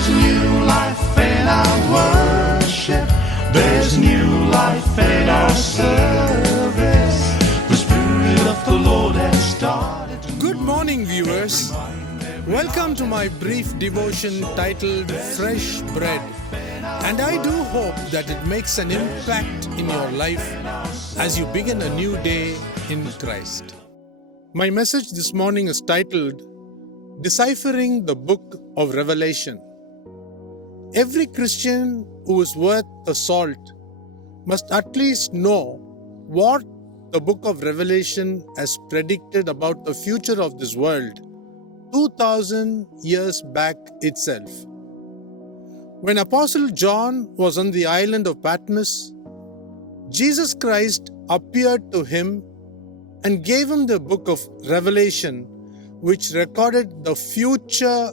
There's new life in our worship. There's new life in our service. The Spirit of the Lord has started to Good morning, viewers. Welcome to my brief devotion titled Fresh Bread. And I do hope that it makes an impact in your life as you begin a new day in Christ. My message this morning is titled Deciphering the Book of Revelation. Every Christian who is worth the salt must at least know what the book of Revelation has predicted about the future of this world 2000 years back itself. When Apostle John was on the island of Patmos, Jesus Christ appeared to him and gave him the book of Revelation, which recorded the future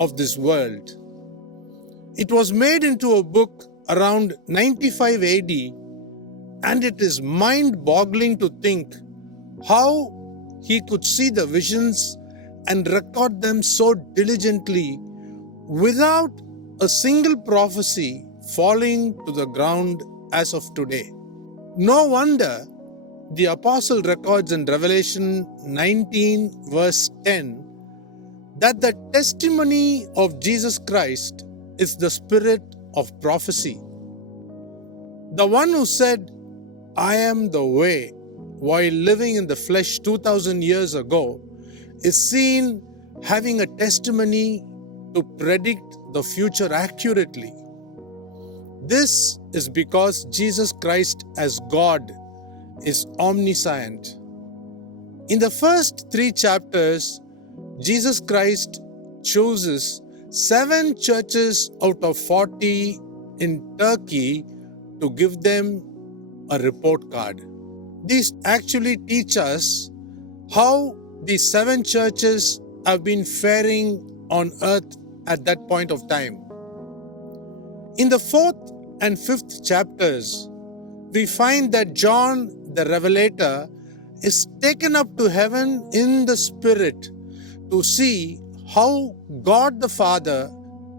of this world. It was made into a book around 95 AD, and it is mind-boggling to think how he could see the visions and record them so diligently without a single prophecy falling to the ground as of today. No wonder the apostle records in Revelation 19 verse 10 that the testimony of Jesus Christ is the spirit of prophecy. The one who said, "I am the way," while living in the flesh 2000 years ago, is seen having a testimony to predict the future accurately. This is because Jesus Christ as God is omniscient. In the first 3 chapters, Jesus Christ chooses 7 churches out of 40 in Turkey to give them a report card. These actually teach us how these 7 churches have been faring on earth at that point of time. In the 4th and 5th chapters, we find that John the Revelator is taken up to heaven in the Spirit to see how God the Father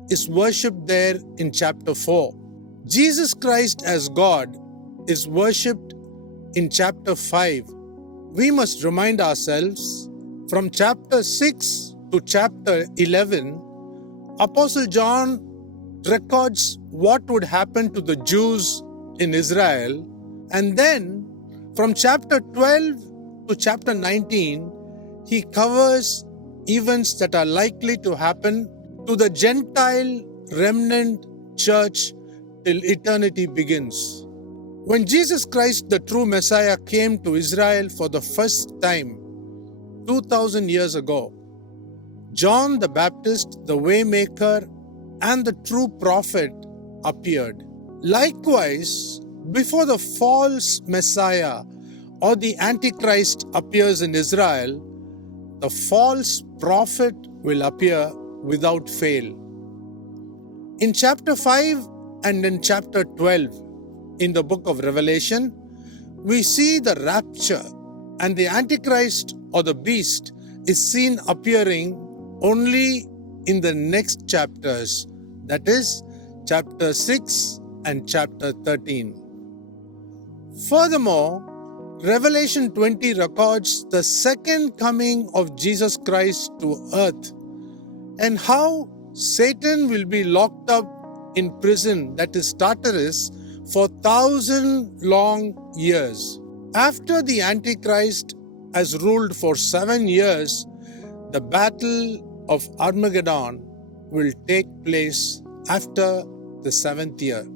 is worshipped there in chapter 4. Jesus Christ as God is worshipped in chapter 5. We must remind ourselves from chapter 6 to chapter 11, Apostle John records what would happen to the Jews in Israel, and then from chapter 12 to chapter 19, he covers events that are likely to happen to the Gentile remnant church till eternity begins. When Jesus Christ, the true Messiah, came to Israel for the first time 2000 years ago, John the Baptist, the Waymaker, and the true prophet appeared. Likewise, before the false Messiah or the Antichrist appears in Israel, the false prophet will appear without fail. In chapter 5 and in chapter 12 in the book of Revelation, we see the rapture, and the Antichrist or the beast is seen appearing only in the next chapters, that is, chapter 6 and chapter 13. Furthermore, Revelation 20 records the second coming of Jesus Christ to earth and how Satan will be locked up in prison, that is Tartarus, for 1,000 long years. After the Antichrist has ruled for 7 years, the battle of Armageddon will take place after the 7th year.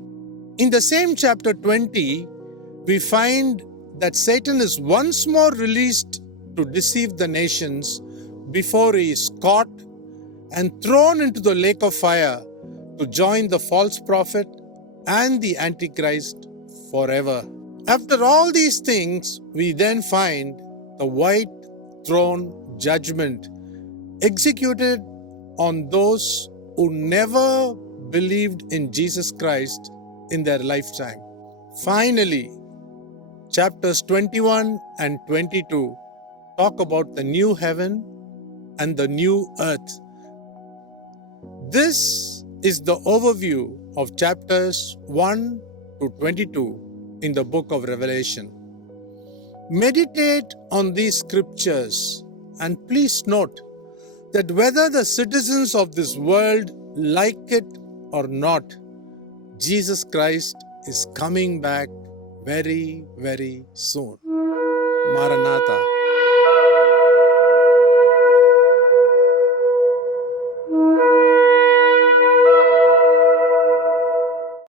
In the same chapter 20, we find that Satan is once more released to deceive the nations before he is caught and thrown into the lake of fire to join the false prophet and the Antichrist forever. After all these things, we then find the white throne judgment executed on those who never believed in Jesus Christ in their lifetime. Finally, chapters 21 and 22 talk about the new heaven and the new earth. This is the overview of chapters 1 to 22 in the book of Revelation. Meditate on these scriptures and please note that whether the citizens of this world like it or not, Jesus Christ is coming back very, very soon. Maranatha.